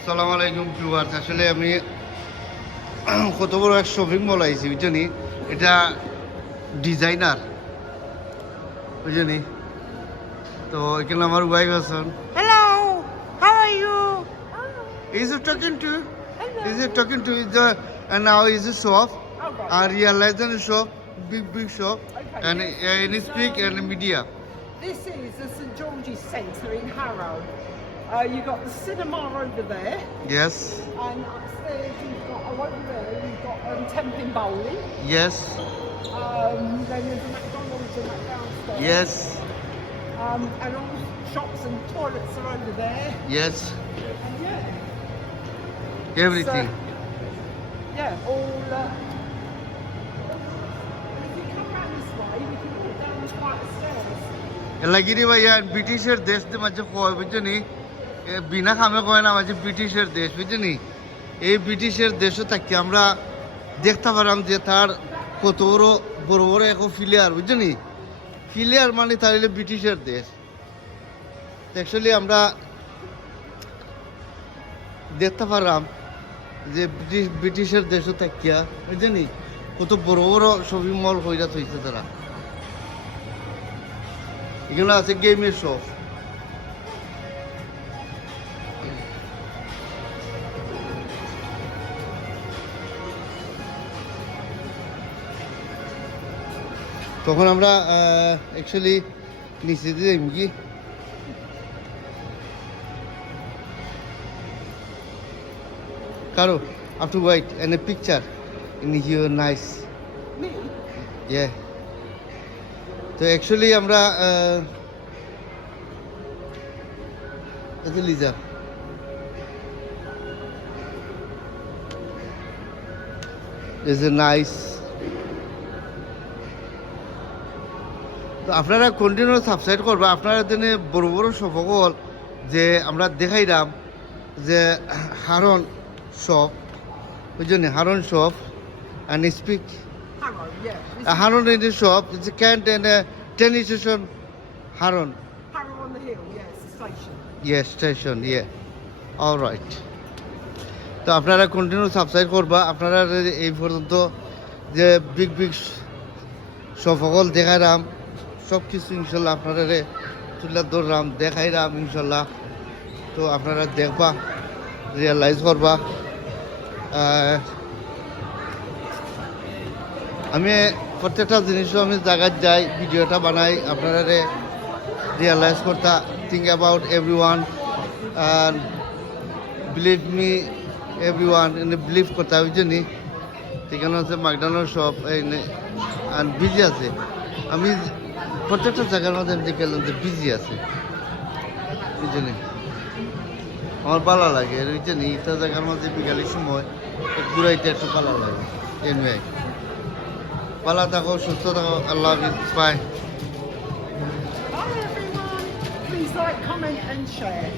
আসসালামু আলাইকুম ভিউয়ার্স। আসলে আমি কত বড় এক শপিং মল আইছি বুঝছনি। এটা ডিজাইনার বুঝছনি। তো এখানে আমার ওয়াইফ আছেন। Hello, how are you? Is it talking to? Is it talking to the and now is a shop? Realize than a shop, big shop, Okay, and in speak and media. This is the St George's Centre in Harrow. You've got the cinema over there, Yes, and upstairs you've got, over there, you've got Temping Bowling. yes, Then there's a McDonald's and that downstairs. yes, And all shops and toilets are over there. yes. And yeah, Everything. yeah, all. And if you come round this way, we can walk down this flight of stairs. লাগিরি ভাইয়া ব্রিটিশের দেশ মাঝে কয় বুঝছনি। বিনা খামে কয় না মাঝে ব্রিটিশের দেশ বুঝছনি। এই ব্রিটিশের দেশও থাকি আমরা দেখতে পারাম যে তার কত বড় বড় বড় এক ফিলিয়ার বুঝছনি। ফিলিয়ার মানে তার হইলে ব্রিটিশের দেশ। অ্যাকচুয়ালি আমরা দেখতে পারাম যে ব্রিটিশের দেশও থাকিয়া বুঝছনি কত বড় বড় শপিং মল হইয়া থইছে তারা। এখানে আছে গেমের শপ। তখন আমরা অ্যাকচুয়ালি নিচে দিয়ে কি কারো up to white and a picture in here nice. Me? ইয়ে তো অ্যাকচুয়ালি আমরা লিজা ইজ এ নাইস। তো আপনারা কন্টিনিউ সাবস্ক্রাইব করবা। আপনারা দিনে বড় বড় সফল যে আমরা দেখাইলাম যে হারন শপ বুঝলেন, Harrow shop and speak Harrow, yeah. Harrow in shop it's can't and train station Harrow. Harrow on the hill, yes, the station. Yeah station yeah all right. তো আপনারা কন্টিনিউ সাবস্ক্রাইব করবা। আপনারা এই পর্যন্ত যে big সফল দেখাইলাম সব কিছু ইনশাল্লাহ আপনারা তুলে ধরলাম দেখাইলাম ইনশাল্লাহ। তো আপনারা দেখবা রিয়েলাইজ করবা। আমি প্রত্যেকটা জিনিসও আমি জায়গায় যাই ভিডিওটা বানাই আপনারা রিয়েলাইজ করতা think about every one believe me every one believe করতে বুঝলি। সেখানে হচ্ছে ম্যাকডোনাল্ড শপ আর বিজি আছে। আমি প্রত্যেকটা জায়গার মধ্যে আমি দেখলাম যে বিজি আছে বুঝলি। আমার ভালো লাগে বুঝলি, এটা জায়গার মধ্যে বিকালের সময় ঘুরাইতে একটু ভালো লাগে। এনওয়ে ভালো থাকো, সুস্থ থাকো, আল্লাহ হাফিজ, by. Bye everyone. Please like, comment and share.